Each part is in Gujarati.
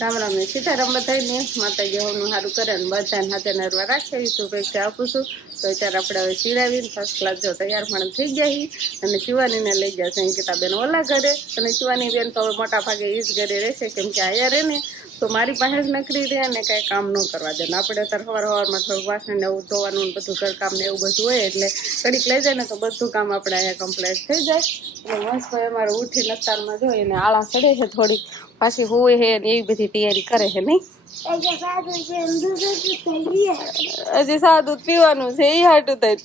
રામ રામ ને સીતારામ બધાને માતાજી હોનું સારું કરે ને બધાને હાથે નરવા રાખે. શુભેચ્છા આપું છું. તો અત્યારે આપણે હવે સિરાવીને ફર્સ્ટ ક્લાસ જો તૈયાર પણ થઈ ગયા હી અને શિવાનીને લઈ જશે અંકિતા બેન ઓલા ઘરે. અને શિવાની બેન તો હવે મોટા ભાગે એ જ ઘરે રહેશે કેમ કે અહીંયા રહે ને. તો મારી પાસે જ નકરી રહે અને કાંઈ કામ ન કરવા દે. ને આપણે અત્યારે સવાર સવારમાં થોડુંક વાસણ ને એવું ધોવાનું બધું ઘરકામ ને એવું બધું હોય એટલે કડીક લઈ જાય ને તો બધું કામ આપણે અહીંયા કમ્પ્લીટ થઈ જાય. એટલે વંશભાઈ અમારે ઉઠી નતારમાં જોઈએ ને આળા ચડે છે થોડીક. પાછી હોય હે ને એવી બધી તૈયારી કરે છે નહીં? હજી સાદું પીવાનું છે એ હાટું થઈ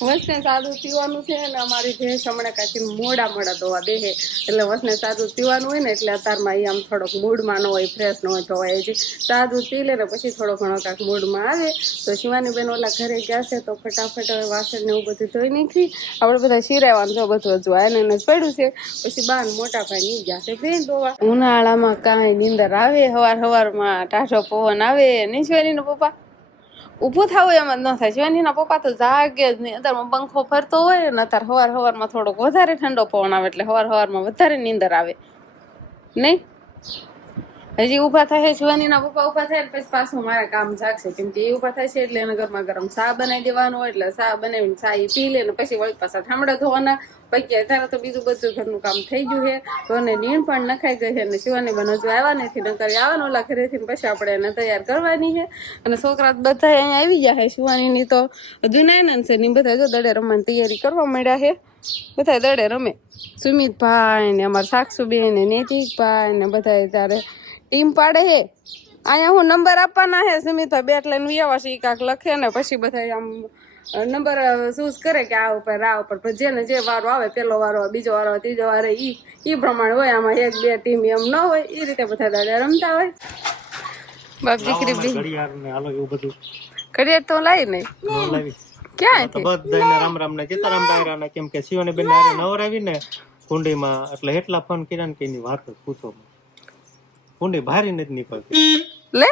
વસને સાદું પીવાનું છે અને અમારી ભેંસ હમણાં કાચી મોડા મોડા ધોવા દેહે એટલે વસને સાદું પીવાનું હોય ને એટલે અત્યારમાં એ આમ થોડોક મૂડમાં ન હોય ફ્રેશ ન હોય ધોવાય હજી. સાદું પી લે ને પછી થોડો ઘણો કાંક મૂડમાં આવે. તો શિવાની બેન ઓલા ઘરે ગયા છે તો ફટાફટ હવે વાસણ ને એવું બધું ધોઈ નાખી આપણે બધા શિરાવાનું જો બધું હજુ આને જ પડ્યું છે. પછી બાન મોટા ભાઈ ની ગયા છે ધોવા ઉનાળામાં કાંઈ નીંદર આવે? હવાર હવારમાં ટાઢો પવન આવે? નહીં શિવાનીનો પપ્પા? ઊભું થવું એમ જ ન થાય. શિવાનીના પપ્પા તો જાગે જ નહીં. અત્યારમાં પંખો ફરતો હોય ને અત્યારે હવાર હવારમાં થોડોક વધારે ઠંડો પવન આવે એટલે હવાર હવારમાં વધારે નીંદર આવે. નહીં? હજી ઊભા થાય શિવાનીના પપ્પા ઊભા થાય પછી પાછું મારા કામ જાગશે. કેમ કે એ ઊભા થાય છે એટલે એને ઘરમાં ગરમ ચા બનાવી દેવાનું હોય એટલે ચા બનાવીને ચા એ પી લે ને પછી વળી પાછા ઠામડા ધોવાના. પછી અત્યારે તો બીજું બધું ઘરનું કામ થઈ ગયું છે. તો એને નીણ પણ નખાઈ ગઈ છે અને શિવાની બનો જો આવ્યા નથી નકર આવવાનો ઓલા ઘરેથી પછી આપણે એને તૈયાર કરવાની છે. અને છોકરા બધા અહીંયા આવી ગયા છે શિવાનીની તો હજુ નાના છે ને બધા જો દડે રમવાની તૈયારી કરવા માંડ્યા છે. બધા દડે રમે. સુમિતભાઈ ને અમારા સાક્ષુબેન ને નૈતિકભાઈ ને બધા ત્યારે ટીમ પાડે હે. અહીંયા હું નંબર આપવાના હે સુમિતભાઈ બેટ લઈને વ્યવા છે ઈ કાંક લખે ને પછી બધા આમ નંબર ચૂઝ કરે કે આ ઉપર આ ઉપર. જેને જે વારો આવે પેલો વારો બીજો વારો ત્રીજો વારો ઈ ઈ પ્રમાણે હોય. આમાં એક બે ટીમ એમ ન હોય એ રીતે બધા દાદા રમતા હોય. બાપ દીકરી બી. ઘડિયાળ તો લાવી નહીં ક્યાં તો બધાને રામ રામ ને રામ ડાયરા ને કેમ કે શિવાની બેન નવરાવી ને કુંડીમાં. એટલે એટલા ફોન કર્યા ને કે એની વાત પૂછો. કુંડી ભારી નથી નીકળતી. લે?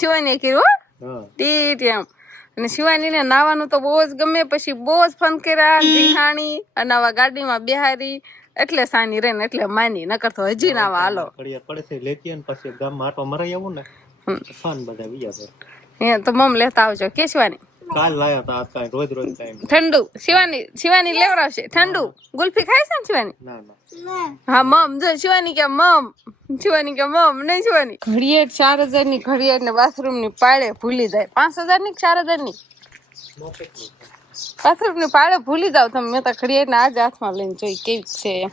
શિવાની કર્યું ટીટ એમ. અને શિવાનીને નાવાનું તો બહુ જ ગમે પછી બહુ જ ફન કર્યા રીહાણી અને આવા ગાડીમાં બેહારી એટલે સાની રે ને એટલે માની નકર તો હજી નાવા હાલો. ઘડિયાળ પડે છે લેતી અને પછી ગામમાં આટો મરાઈ આવું ને ફન બધા બીજા તો મમ લેતા આવજો. કે શિવાની? કાલ લાયા તા આજ કાઈ રોજ રોજ કાઈ ઠંડુ. શિવાની શિવાની લેવડાવશે ઠંડુ. ગુલ્ફી ખાય છે ને શિવાની? ના ના. હા મમ. જો શિવાની કે મમ. શિવાની કે મમ નહીં શિવાની? ઘડિયાળ ચાર હજારની ઘડિયાળ ને બાથરૂમની પાળે ભૂલી જાય. પાંચ હજારની ચાર હજારની બાથરૂમની પાળે ભૂલી જાવ તમે. મેં તો ઘડિયાળ ને આજ હાથમાં લઈને જોઈ કેવી છે એમ.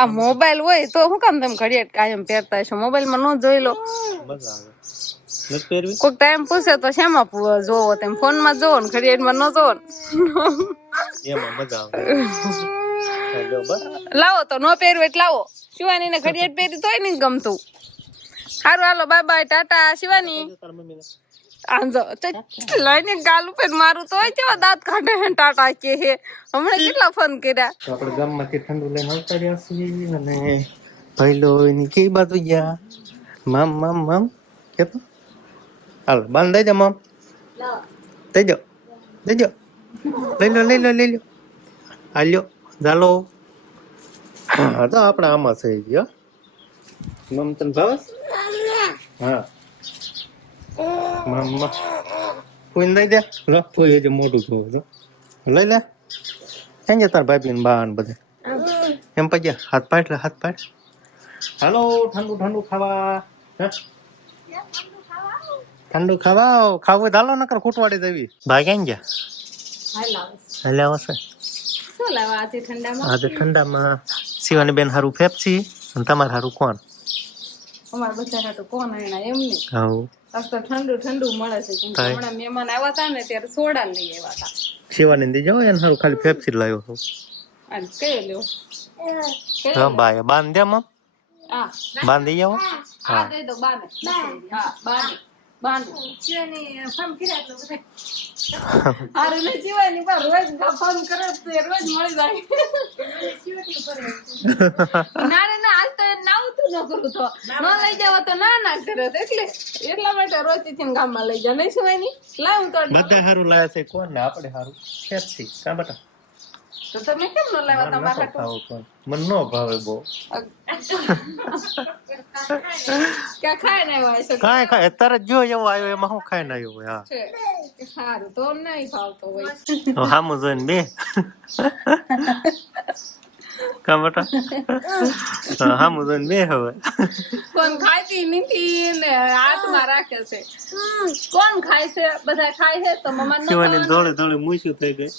આ મોબાઈલ હોય તો શું કામ તમે ઘડિયાળ કાયમ પહેરતા હશો? મોબાઈલમાં ન જોઈ લો. મજા આવે. કોઈક ટાઈમ પૂછે તો શેમાં જોવો તેમ ફોનમાં જોવો ને ઘડિયાળમાં ન જોવો એમાં મજા આવે જો લાવો તો ન પહેરવું એટલે લાવો શિવાની ને ઘડિયાળ પહેરી તોય નહીં ગમતું સારું હાલો બાય બાય ટાટા શિવાની આંજો લઈને ગાલ ઉપર મારું તોય કેવા દાંત કાઢે હે ટાટા કે હે હમણાં કેટલા ફોન કર્યા તો આપણે ગામમાંથી ઠંડુ લઈને આવતા રહ્યા છીએ અને ભાઈલો એની કઈ બાજુ ગયા મામ મામ મામ કેતો હાલ બાંધ દઈ દે મામ દઈ દો દઈ દો લઈ લો લઈ લો લઈ લો હાલ્યો ચાલો હા તો આપણે આમાં થઈ ગયો મમ તને ભાવે હા મામ મામ કોઈ દઈ દે લો કોઈ હજુ મોટું જોવું જો લઈ લે ક્યાં ગયા તાર ભાઈ ને બા બધે એમ પછી હાથ પાડ હાથ પાડ હાલો ઠંડુ ઠંડુ ખાવા હે? ઠંડુ ખાવા ખાવું તો નકર ખૂટવાડી દેવી. ભાઈ ક્યાં ગયા? હાલે. આવશે. આજે ઠંડામાં? શિવાની બેન હારું ફેપસી અને તમારે હારું કોણ? અમારા બધા હાટું કોણ એના એમ નહીં. હાઉ. આજ તો ઠંડુ ઠંડુ મળે છે. કેમ કે હમણાં મહેમાન આવ્યા હતા ને ત્યારે સોડા લઈ આવ્યા હતા શિવાની દી જાઓ એને હારું ખાલી ફેપસી લાવ્યો છું અને કયો લ્યો? હા બાય. બાંધ્યા મમ? હા. બાંધી જાઓ આ દઈ દો બાને હા બાને બાને જીવાની ફોન કર્યા એટલે બધા હારું નહીં જીવાની પણ રોજ ફોન કરે તો રોજ મળી જાય ના રે ના આજ તો એ નાવતું ન કરું તો ન લઈ જાવ તો ના ના કરે તો એટલે એટલા માટે રોજથી ગામમાં લઈ જા નહીં શું એની લાવું તો બધા હારું લાયા છે કોણ ને આપણે હારું ફેપસી કા બટા તો તમે કેમ ન લાવ્યા તમારા કોણ મને ન ભાવે બહુ. હાટુ? કે ખાય ને આવ્યા છે? કાંઈ ખાય. અત્યારે જ એવો આવ્યો એમાં શું ખાઈને આવ્યો હોય હા. સારું તો નહીં ભાવતો હોય. હા સામું જોઈને બે. કા બેટા હા, જોઈને બે હવે. કોણ ખાતી નથી ને હાથમાં રાખે છે. કોણ ખાય છે? બધા ખાય છે તો મમાને શિવાની ધોળે ધોળે મૂછ્યું થઈ ગઈ.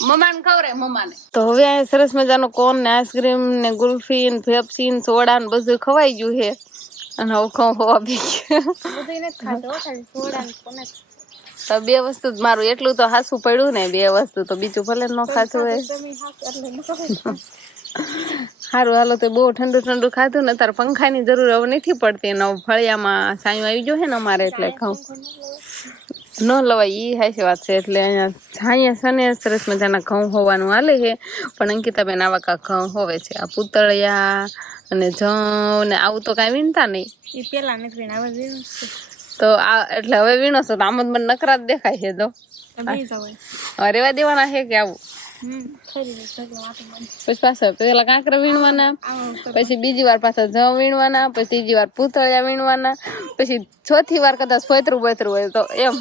મમ્માને ખવરે મમ્માને. તો હવે અહીંયા સરસ મજાનો કોન ને આઈસ્ક્રીમ ને ગુલ્ફી ને પેપ્સી ને સોડા ને બધું ખવાઈ ગયું છે. અને હવે સોડા ને બી તો બે વસ્તુ જ મારું એટલું તો હાસું પડ્યું ને બે વસ્તુ તો બીજું ભલે ન ખાતું હોય. સારું હાલો તો બહુ ઠંડુ ઠંડુ ખાધું ને તારે પંખાની જરૂર હવે નથી પડતી ને ફળિયામાં સાયું આવી ગયો છે ને અમારે એટલે ખાઉં. ન લવાય. ઈ હાસી વાત છે એટલે અહીંયા છાયા છે સરસ મજાના ઘઉં હોવાનું હાલે છે પણ અંકિતાબેન આવા કાંક ઘઉં હોવે છે આ પૂતળિયા અને જવ ને આવું તો કાંઈ વીણતા નહીં. તો આ એટલે હવે વીણો છો તો આમ જ મને નકરા જ. દેખાય છે તો રેવા દેવાના છે કે આવું? પછી પાછા પેલા કાંકરા વીણવાના પછી. બીજી વાર પાછા જવ વીણવાના પછી ત્રીજી વાર પૂતળિયા વીણવાના પછી ચોથી વાર કદાચ ફોતરું બોતરું હોય તો એમ.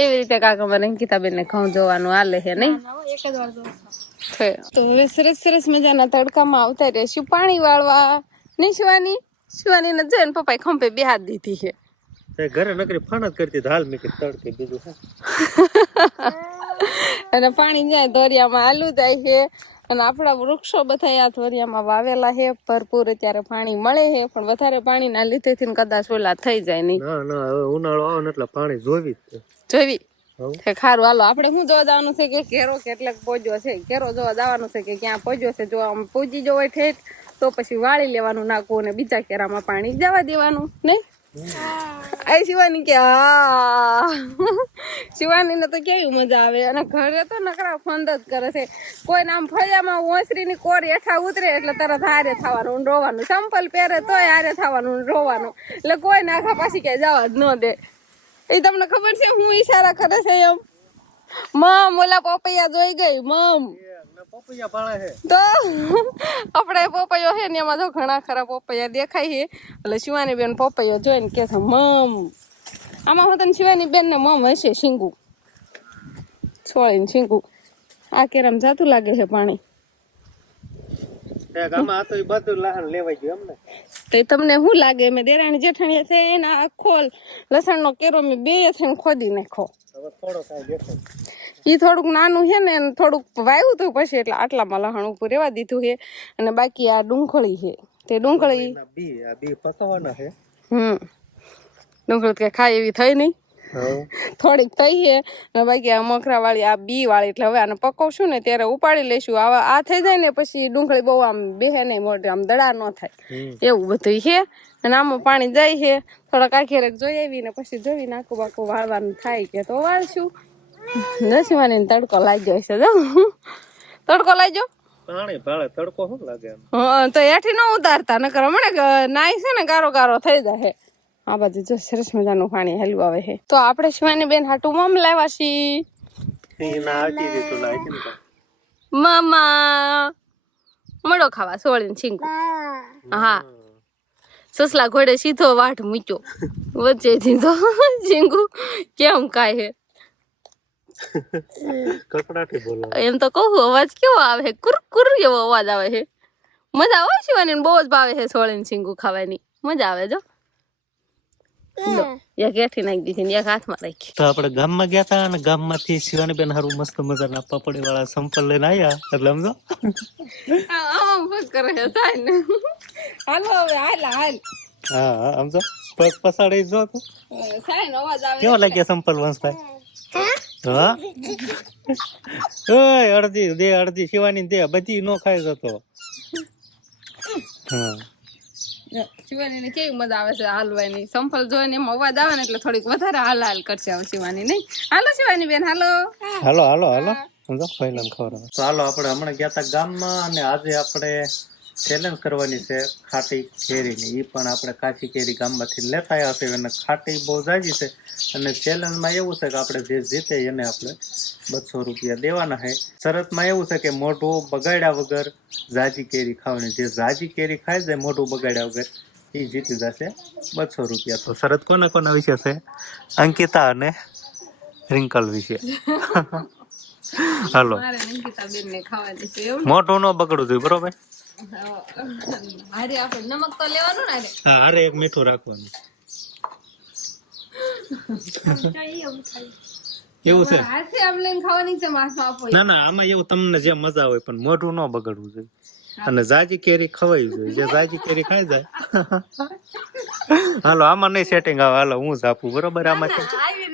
એવી રીતે કાકા મને અંકિતાબેન ને ઘઉં જોવાનું હાલે છે નહીં. તો હવે સરસ સરસ મજાના તડકામાં આવતા રહેશું પાણી વાળવા. નહીં શિવાની ને જઈને પપ્પાએ ખંભે બે દીધી છે. તે ઘરે નકરી ફણ જ કરતી હાલ મેં કે તડકે બીજું અને પાણી જાય દરિયામાં આલુ જાય છે. અને આપણા વૃક્ષો બધા આ દરિયામાં વાવેલા છે ભરપૂર અત્યારે પાણી મળે છે પણ વધારે પાણીના લીધેથી થી કદાચ ઓલા થઈ જાય નહીં. ના ના હવે ઉનાળો આવે ને એટલે પાણી જોવી જોવી. ખારું હાલો આપણે શું જોવા જવાનું છે કે કેરો કેટલાક પોજ્યો છે? કેરો જોવા જવાનું છે કે ક્યાં પોજ્યો છે? જો આમ પૂજી જો હોય ઠેઠ તો પછી વાળી લેવાનું નાખવું અને બીજા કેરામાં પાણી જવા દેવાનું ને? આ શિવાની કે હા. શિવાની ને તો કેવી મજા આવે. અને ઘરે તો નકરા ફંદ જ કરે છે. કોઈ આમ ફળિયામાં ઓસરી ની કોર હેઠા ઉતરે એટલે તરત હારે થવાનું રોવાનું. ચંપલ પહેરે તોય હારે થવાનું રોવાનું. એટલે કોઈ નાખા પાછી ક્યાંય જવા જ ન દે. એ તમને ખબર છે હું ઈશારા કરે છે એમ? મમ ઓલા પપૈયા જોઈ ગઈ મમ. તો આપણે પપૈયો છે ને એમાં જો ઘણા ખરા પપૈયા દેખાય છે. એટલે શિવાની બેન પપૈયો જોઈને કે છે મમ. આમાં હું તને શિવાની બેન ને મમ હશે શીંગુ. છોડીને શીંગુ. આ કેરમ જાતું લાગે છે પાણી. તે તમને શું લાગે? મેં દેરાણી જેઠાણી છે એના ખોલ લસણનો કેરો મેં બે છે ખોદી નાખો થોડો કાંઈ દેખાય. એ થોડુંક નાનું છે ને થોડુંક વાવ્યું હતું પછી એટલે આટલામાં લહણ ઉપર રેવા દીધું છે. અને બાકી આ ડુંગળી છે. તે ડુંગળી બી આ બી પકાવવાના છે. હમ. ડુંગળી કે ખાય એવી થઈ નહીં. થોડીક થઈ છે. અને બાકી આ મખરા વાળી આ બી વાળી એટલે હવે આને પકવશું ને ત્યારે ઉપાડી લેશું આવા આ થઈ જાય ને પછી ડુંગળી બહુ આમ બેહે નહીં મોટી આમ દડા ન થાય. એવું બધું છે. અને આમાં પાણી જાય છે. થોડાક આખી જોઈ આવી ને પછી જોઈ નાખું બાકું વાળવાનું થાય કે તો વાળશું. નસીવાની તડકો લાગ્યો છે જો. તડકો લાગ્યો? પાણી ભાળે તડકો શું લાગે હા તો એઠી ન ઉતારતા નકર હમણાં નાઈ છે ને ગારો ગારો થઈ જાય આ બાજુ જો સરસ મજાનું પાણી હેલું આવે છે તો આપણે શિવાની બેન હાટું મમ લાવ્યા છીએ. મામા મળો ખાવા સોળીને છીંકુ હા. સસલા ઘોડે સીધો વાટ મૂક્યો. વચ્ચેથી તો છીંકુ કેમ કાય કકડાટી બોલો એમ તો કહું અવાજ કેવો આવે? કુર કુર એવો અવાજ આવે છે મજા આવે શિવાની? બહુ જ ભાવે છે સોળીને સિંગુ ખાવાની. મજા આવે જો. એક નાખી દીધી એક હાથમાં રાખી. તો આપણે ગામમાં ગયા હતા અને ગામમાંથી શિવાની બેન હારું મસ્ત મજાના પપડી વાળા સંપલ લઈને આવ્યા એટલે સમજો. આમ ફૂસ કરે છે સાહેબ ને. હાલો હવે હાલ હાલ. હા હા સમજો. પગ પસાડી જો તો. સાહેબ અવાજ આવે. કેવા લાગ્યા સંપલ વંશભાઈ? હા? ઓય અડધી દે અડધી શિવાની દે. બધી નો ખાઈ જતો. હા. શિવાની ને કેવી મજા આવે છે હાલવાની. સંફળ જોઈને એમ અવાજ આવે ને એટલે થોડીક વધારે હાલ હાલ કરશે હવે શિવાની નહીં? હાલો શિવાની બેન હાલો. હાલો હાલો હાલો. સમજો પહેલા ખબર તો હાલો આપણે હમણાં ગયા હતા ગામમાં અને આજે આપણે ચેલેન્જ કરવાની છે ખાટી કેરીની. એ પણ આપણે કાચી કેરી ગામમાંથી લેતા આવ્યા છે અને ખાટી બહુ જાજી છે. અને ચેલેન્જમાં એવું છે કે આપણે જે જીતે એને આપણે બસો રૂપિયા દેવાના છે. શરતમાં એવું છે કે મોઢું બગાડ્યા વગર જાજી કેરી ખાવાની. જે જાજી કેરી ખાઈ જાય મોઢું બગાડ્યા વગર એ જીતી જશે બસો રૂપિયા. તો શરત કોના કોના વિશે છે? અંકિતા અને રિંકલ વિશે. હાલો. છે મોઢું ન બગડવું જોઈએ બરોબર? હારે આપણે નમક તો લેવાનું ને હારે. હા અરે એક મીઠું રાખવાનું. એવું છે? હાથે આમ લઈને ખાવાની છે માસમાં આપો ના ના આમાં એવું તમને જે મજા હોય પણ મોઢું ન બગડવું જોઈએ. અને જાજી કેરી ખવાઈ જોઈએ. જે જાજી કેરી ખાઈ જાય. હાલો આમાં નહીં સેટિંગ આવે. હાલો હું જ આપું બરોબર? આમાં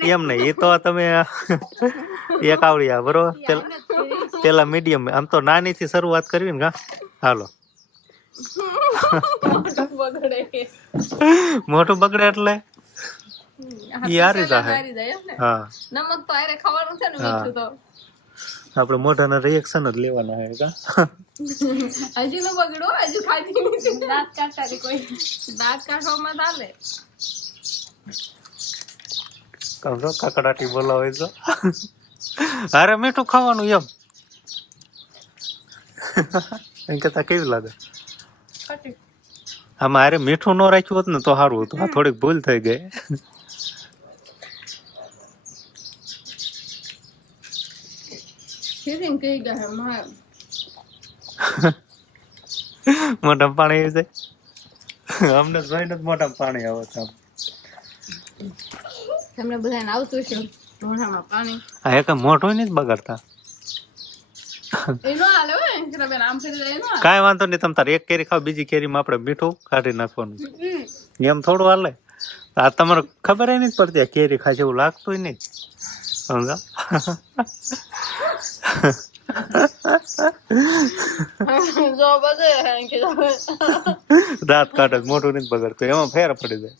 એમ નહીં એ તો તમે એક આવડી આ બરોબર? પેલા મીડિયમ આમ તો નાની થી શરૂઆત કરવી ને કા હાલો. બગડે કે બગડે એટલે. એમ ને. હા. નમક તો ખાવાનું છે ને મીઠું તો. આપણે મોઢાના રિએક્શન જ લેવાના હોય કા? હજી નું બગડો હજુ ખાધી નથી. દાંત કાઢતા કોઈ. દાંત કાઢવામાં ચાલે કામ જો કાકડાટી બોલાવે તો અરે મીઠું ખાવાનું એમ. એમ કરતા કેવી લાગે? હા મારે મીઠું ન રાખ્યું હોત ને તો સારું હતું. આ થોડીક ભૂલ થઈ ગઈ. મોઢામાં પાણી આવી જાય? અમને જોઈને જ મોટા પાણી આવે છે. તમને બધાને આવતું છે મોઢામાં પાણી. આ એક મોઢું જ બગાડતા એ નો હાલે હોય ને બેન આમ ફેરી જાય નો કાંઈ વાંધો નહીં તમે તારે એક કેરી ખાવ બીજી કેરીમાં આપણે મીઠું કાઢી નાખવાનું એમ થોડું હાલે. આ તમારે ખબર નહીં પડતી આ કેરી ખાય છે એવું લાગતું નહીં. સમજા દાંત કાઢે મોટું નહીં નથી બગડતું એમાં ફેર પડી જાય.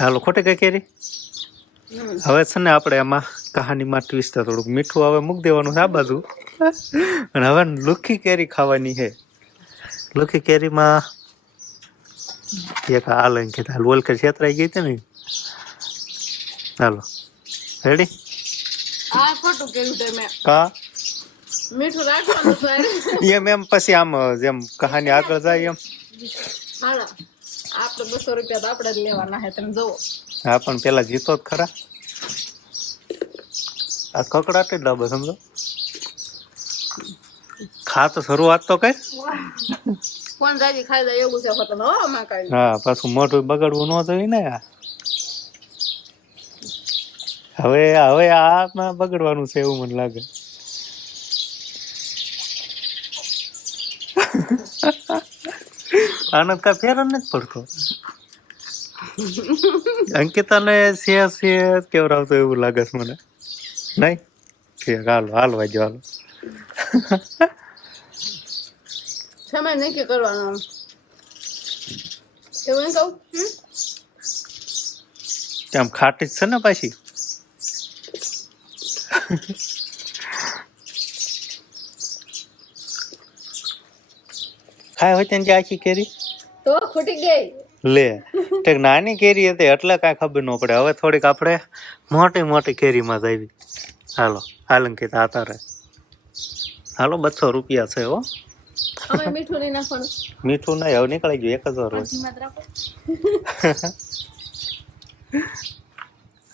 હાલો ખોટી કઈ કેરી? હવે છે ને આપણે એમાં કહાનીમાં ટ્વિસ્ટ થોડુંક મીઠું હવે મૂકી દેવાનું છે આ બાજુ. અને હવે લુખી કેરી ખાવાની છે. લુખી કેરીમાં એક આ લઈને કીધા હાલ વોલકર છેતરાઈ ગઈ હતી ને. હાલો રેડી કા? મીઠું રાખવાનું એમ એમ પછી આમ જેમ કહાની આગળ જાય એમ. આપણે બસો રૂપિયા તો આપણે જ લેવાના છે તમે જોવો હા પણ પેલા જીતો જ ખરા. આ કકડાટ જ ડાબો સમજો. ખા તો શરૂઆત તો કઈ. કોણ જાજી ખાઈ જાય એવું છે હોતું હો માં કઈ. હા પાછું મોઢું બગડવું ન જોઈએ ને હવે હવે આમાં બગડવાનું છે એવું મને લાગે. આનંદ કા ફેર જ પડતો. અંકિતાને સિયા સિયા કેવડાવતો એવું લાગે છે મને. નહીં? ઠીક હાલો હાલો વાજો હાલો. સમય નક્કી કરવાનો. એવું કહું? આમ ખાટી છે ને પાછી? ખાય હોય ત્યાં આખી કેરી? તો ખોટી ગઈ. લે. ઠીક નાની કેરી હતી એટલે કાંઈ ખબર ન પડે. હવે થોડીક આપણે મોટી મોટી કેરીમાં જ આવી. હાલો આલંકિત આ તારે હાલો બસો રૂપિયા છે હો. મીઠું નહીં નાખવાનું. મીઠું નહીં હવે નીકળી ગયું એક રાખો.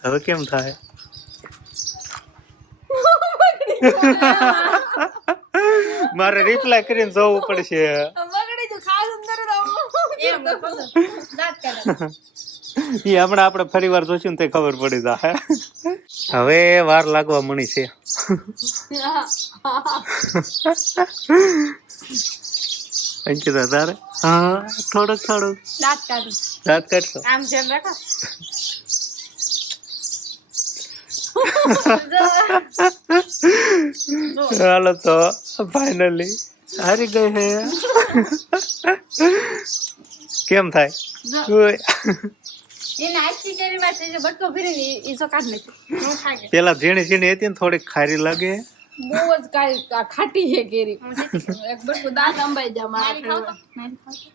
હવે કેમ થાય? મારે રિપ્લાય કરીને જોવું પડશે. એ હમણાં આપણે ફરી વાર જોશું ને તે ખબર પડી જાય હવે વાર લાગવા મળી છે. અંકિતા તારે? હા થોડુંક થોડુંક દાંત કાઢું. દાંત કાઢશો? આમ જેમ રાખો. હાલો તો ફાઇનલી હારી ગઈ હે. કેમ થાય. પેલા ઝીણી ઝીણી હતી ને થોડીક ખારી લાગે. બહુ જ કાંઈ ખાટી છે કેરી. એક બટકું દાંત અંબાઈ જા મારા નારી ખાવ તો. ખાવા. નારી ખાવ તો.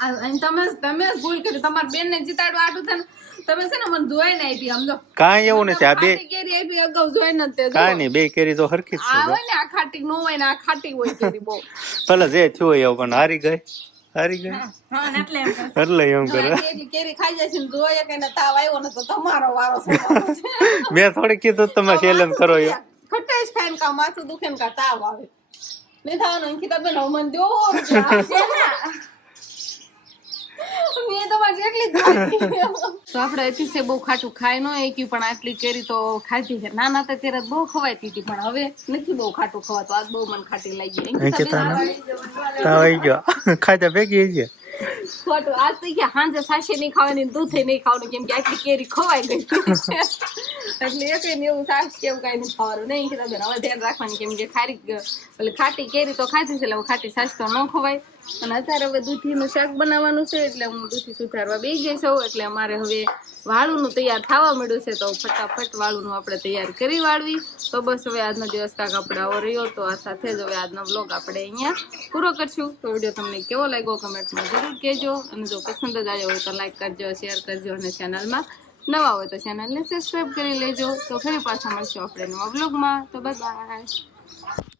આ- અને તમે તમે જ ભૂલ કરી. તમારી બેન ને જીતાડવા આટું થાય તમે છે ને મને જોઈ ને આપી સમજો. કાંઈ એવું નથી. આ બે કેરી આપી અગાઉ જોઈ ને તે. કાંઈ નહીં બે કેરી તો હરખી જ આ હોય ને આ ખાટી નો હોય ને આ ખાટી હોય કેરી બહુ. ભલે જે થયું એવું પણ હારી ગઈ. હારી ગઈ એટલે એમ કરે. એટલે એમ કરે. એટલી કેરી ખાઈ જાય છે ને જોઈએ કે એને તાવ આવ્યો ને તો તમારો વારો થવાનો છે. મેં થોડી કીધું તમે સેલન કરો એમ. ખટાઈશ ખાઈને કા માથું દુખે ને કા તાવ આવે. નહીં થવાનું અંકિતા બેન હવે મને દો. મેં તમારી ખાધી. તો આપણે અતિશય બહુ ખાટું ખાઈ ન એક્યું પણ આટલી કેરી તો ખાધી છે. નાના હતા ત્યારે બહુ ખવાતી હતી પણ હવે નથી બહુ ખાટું ખવાતું. આજ બહુ મને ખાટી લાગી ગઈ ગયો. ખાધા ભેગી છે ગયા ખોટું. આજ તો કે હાંજે સાશે નહીં ખાવાની દૂધે નહીં ખાવાનું કેમ કે આટલી કેરી ખવાઈ ગઈ એટલે એક એવું સાસ કે એવું કાંઈ નહીં ખાવાનું. નહીં કે હવે ધ્યાન રાખવાની કેમ કે ખારી એટલે ખાટી કેરી તો ખાધી છે એટલે ખાટી સાસ તો ન ખવાય. અને અત્યારે હવે દૂધીનું શાક બનાવવાનું છે એટલે હું દૂધી સુધારવા બે ગઈ છું. એટલે અમારે હવે વાળુંનું તૈયાર થવા મળ્યું છે તો ફટાફટ વાળુંનું આપણે તૈયાર કરી વાળવી. તો બસ હવે આજનો દિવસ કાંક આપણે રહ્યો તો આ સાથે જ હવે આજનો બ્લોગ આપણે અહીંયા પૂરો કરશું. તો વીડિયો તમને કેવો લાગ્યો કમેન્ટમાં જરૂર કહેજો. અને જો પસંદ જ આવ્યો હોય તો લાઈક કરજો શેર કરજો અને ચેનલમાં નવા હોય તો ચેનલને સબસ્ક્રાઈબ કરી લેજો. તો ફરી પાછા મળશું આપણે નવા બ્લોગમાં તો બાય